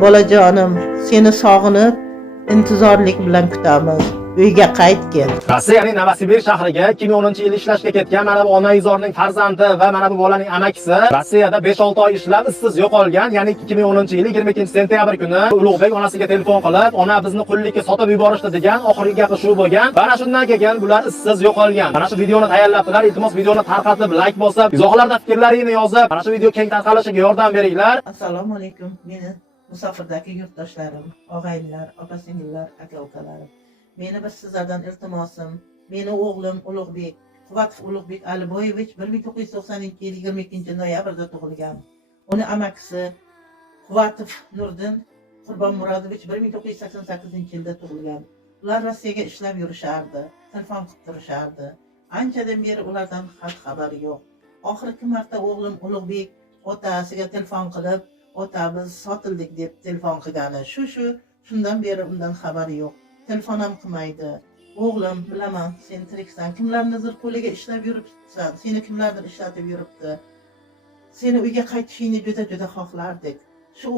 Bolajonim, seni sog'inib, intizorlik bilan kutamiz. Uyga qaytgin. Rossiyaning Novosibirsk shahriga 2010-yil ishlashga ketgan mana bu onaizorning farzandi va mana bu bolaning amakisi Rossiyada 5-6 oy ishlab izsiz yo'qolgan. Ya'ni 2010-yil 22-sentyabr kuni Ulug'bek onasiga telefon qilib, "Ona bizni qullikka sotib yuborishdi" degan, oxirgi gapi shu bo'lgan. Mana shundan keyin bular izsiz yo'qolgan. Mana shu videoni tayyorlabdilar. Iltimos videoni tarqatib, like bosib, izohlarda fikrlaringni yozib, mana shu video keng tarqalishiga yordam beringlar. Assalomu alaykum. Meni musofirdagi yurtdoshlarim, og'aynilar, opa-singillar, aka-ukalarim. Meni bir sizlardan iltimosim, meni o'g'lim Ulug'bek, Quvvatov Ulug'bek Aliboyevich 1992-yil 22-noyabrda tug'ilgan. Uni amakisi Quvvatov Nurdin Qurbonmurodovich 1988-yilda tug'ilgan. Ular Rossiyaga ishlab yurishardi, telefon qilib turishardi. Anchadan beri ulardan xabar yo'q. Oxirgi marta o'g'lim Ulug'bek otasiga telefon qilib, "Ota, biz sotildik" deb telefon qilgani. Shundan beri undan xabari yo'q. Telefon ham qilmaydi. "O'g'lim, bilaman, sen tiriksan. Kimlarnidir qo'liga ishlab yuribsan. Seni kimlardir ishlatib yuribdi. Seni uyga qaytishingni juda xohlardik. Shu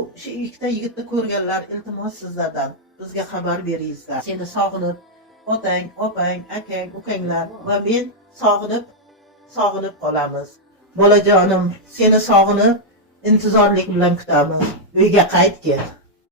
ikkita yigitni ko'rganlar, iltimos sizlardan bizga xabar beringizlar. Seni sog'inib, otang, opang, akang, ukanglar va men sog'inib qolamiz. Bolajonim, seni sog'inib, intizorlik bilan kutamiz. Uyga qaytgin."